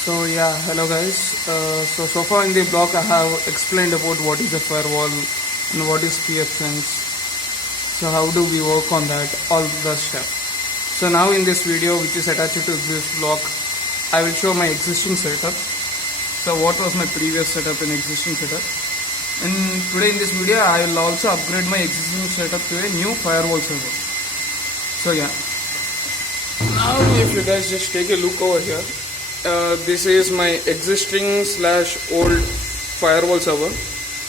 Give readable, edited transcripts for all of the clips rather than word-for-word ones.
So yeah, hello guys. So far in the blog I have explained about what is a firewall and what is Pfsense. So how do we work on that, all the stuff. So now in this video which is attached to this blog, I will show my existing setup. So what was my previous setup and existing setup. And today in this video I will also upgrade my existing setup to a new firewall server. So yeah. Now if you guys just take a look over here. This is my existing / old firewall server.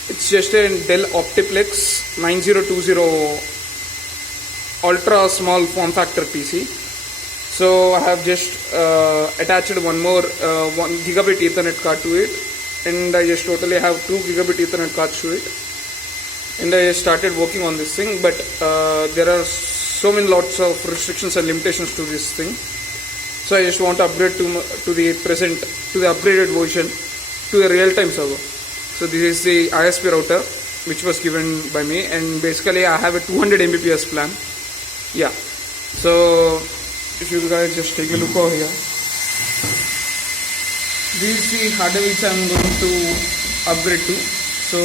It's just a Dell Optiplex 9020 ultra small form factor PC. So I have just attached one more 1 gigabit Ethernet card to it, and I just totally have 2 gigabit Ethernet cards to it, and I started working on this thing. But there are so many lots of restrictions and limitations to this thing. So I just want to upgrade to the upgraded version to a real-time server. So this is the ISP router which was given by me, and basically I have a 200 Mbps plan. Yeah. So if you guys just take a look over here, this is the hardware which I am going to upgrade to. So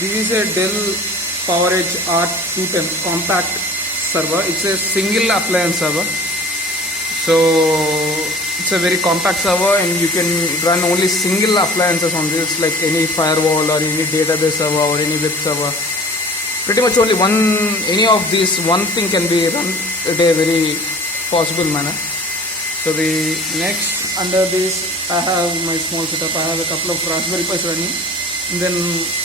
this is a Dell PoweredGe r210 compact server. It's a single appliance server. So it's a very compact server, and you can run only single appliances on this, like any firewall or any database server or any web server. Pretty much only any of these one thing can be run at a very possible manner. So the next, under this I have my small setup. I have a couple of Raspberry Pis running, and then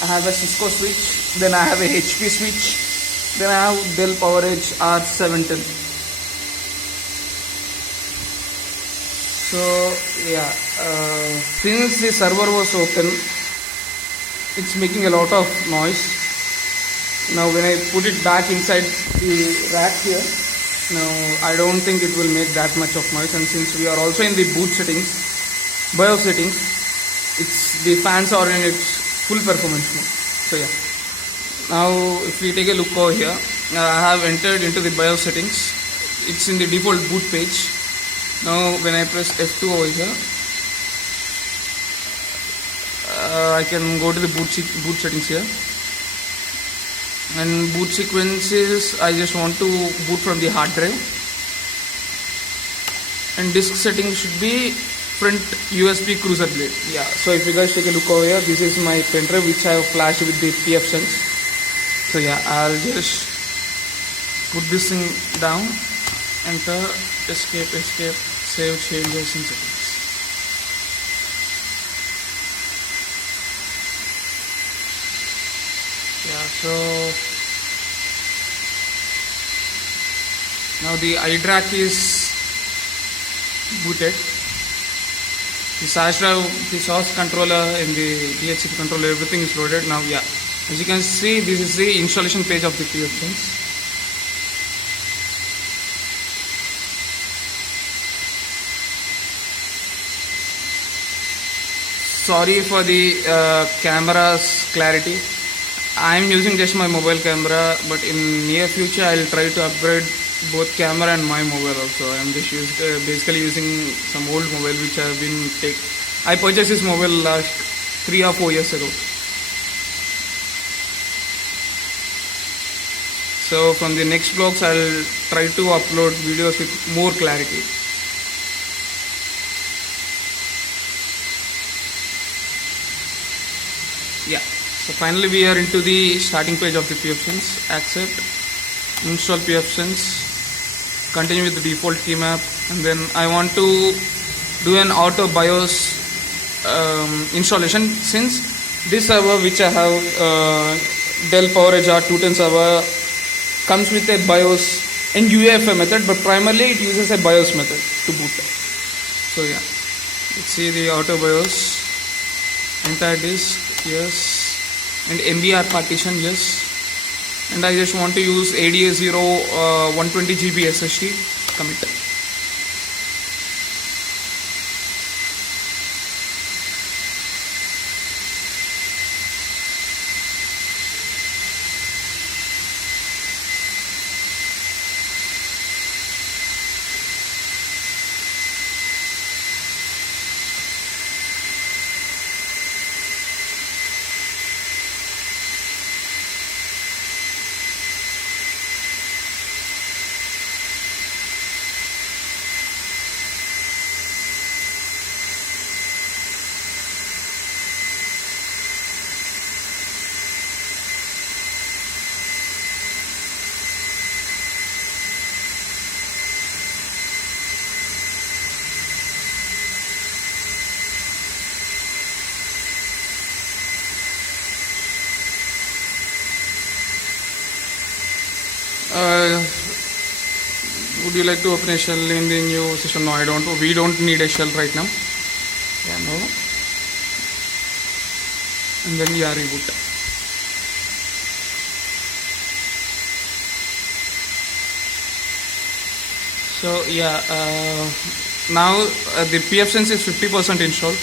I have a Cisco switch, then I have a HP switch, then I have Dell PowerEdge r210. So yeah, since the server was open, it's making a lot of noise. Now when I put it back inside the rack here, now I don't think it will make that much of noise. And since we are also in the boot settings, BIOS settings, the fans are in its full performance mode. So yeah. Now if we take a look over here, I have entered into the BIOS settings. It's in the default boot page. Now when I press F2 over here, I can go to the boot settings here, and boot sequences, I just want to boot from the hard drive, and disk settings should be front USB cruiser blade. Yeah, so if you guys take a look over here, this is my pen drive which I have flashed with the Pfsense. So yeah, I'll just put this thing down, enter, escape, save changes and settings. Yeah, so now the iDRAC is booted. The SAS drive, the source controller and the DHCP controller, everything is loaded. Now yeah, as you can see, this is the installation page of the Pfsense. Sorry for the camera's clarity. I am using just my mobile camera, but in near future I will try to upgrade both camera and my mobile also. I am just basically using some old mobile which I have been I purchased this mobile last 3 or 4 years ago. So from the next vlogs I will try to upload videos with more clarity. Yeah, so finally we are into the starting page of the Pfsense. Accept, install Pfsense, continue with the default key map, and then I want to do an auto BIOS installation. Since this server which I have, Dell PowerEdge r210 server, comes with a BIOS and UEFI method, but primarily it uses a BIOS method to boot. So yeah, let's see the auto BIOS. Entire disk, yes, and MBR partition, yes, and I just want to use ADA0 120 GB SSD. Commit. Would you like to open a shell in the new system? No, I don't. We don't need a shell right now. Yeah, no. And then reboot. So now the Pfsense is 50% installed.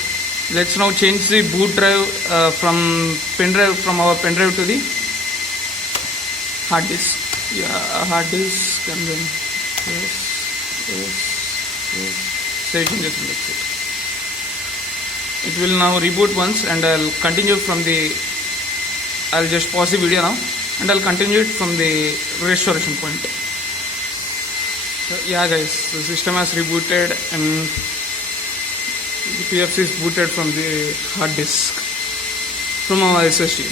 Let's now change the boot drive from our pen drive to the hard disk. Hard disk, and then yes. Save changes and that's it. It will now reboot once, and I'll continue from the. I'll just pause the video now, and I'll continue it from the restoration point. So guys, the system has rebooted, and the PFC is booted from the hard disk from our SSD.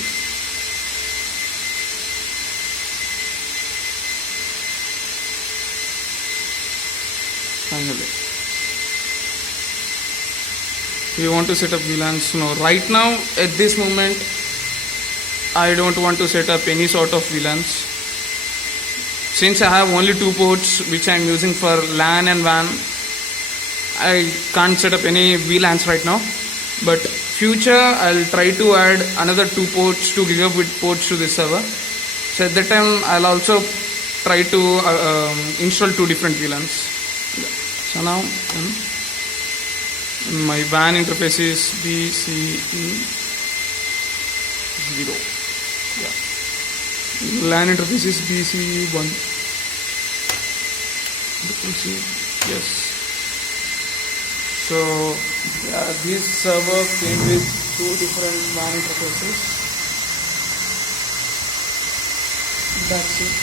Finally, we want to set up VLANs. No, right now at this moment I don't want to set up any sort of VLANs. Since I have only 2 ports which I am using for LAN and WAN, I can't set up any VLANs right now. But future I'll try to add another 2 ports, 2 gigabit ports to this server. So at that time I'll also try to install 2 different VLANs. So now my WAN interface is BCE 0. LAN interface is BCE 1. Yes. So this server came with 2 different WAN interfaces. That's it.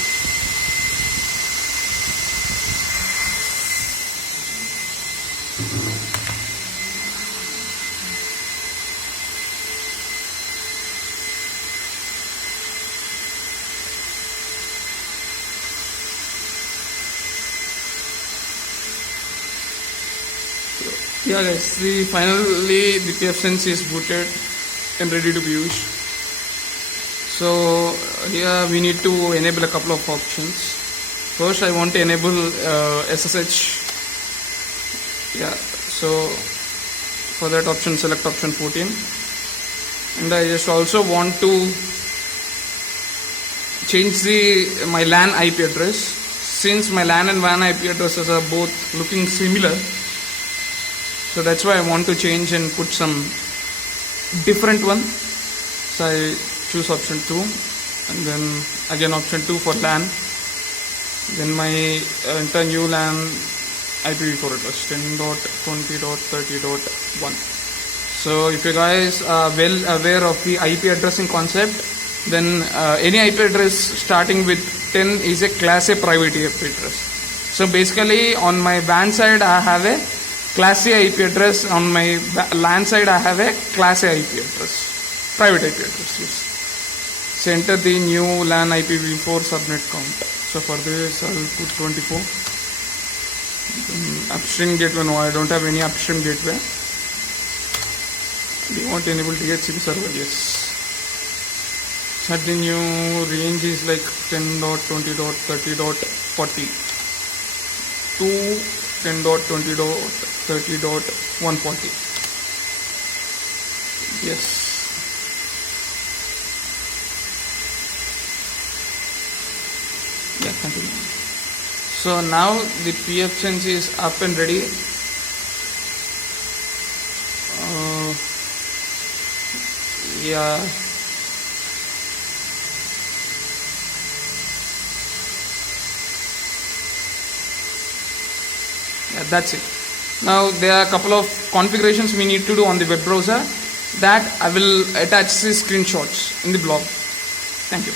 Guys, finally the Pfsense is booted and ready to be used. So here we need to enable a couple of options. First I want to enable SSH. So for that option select option 14, and I just also want to change my LAN IP address. Since my LAN and WAN IP addresses are both looking similar, so that's why I want to change and put some different one. So I choose option 2, and then again option 2 for LAN. Then my enter new LAN IPv4 address 10.20.30.1. So if you guys are well aware of the IP addressing concept, then any IP address starting with 10 is a class A private IP address. So basically on my WAN side I have a class A IP address, on my LAN side I have a class A IP address, private IP address. Yes. So enter the new LAN IPv4 subnet count. So for this I'll put 24. Upstream gateway, no, I don't have any upstream gateway. We want to enable DHCP server, yes. Set the new range is like 10.20.30.40 to 10.20.30.140. Yes. Yeah, continue. So now the Pfsense is up and ready. Yeah. That's it. Now there are a couple of configurations we need to do on the web browser that I will attach the screenshots in the blog. Thank you.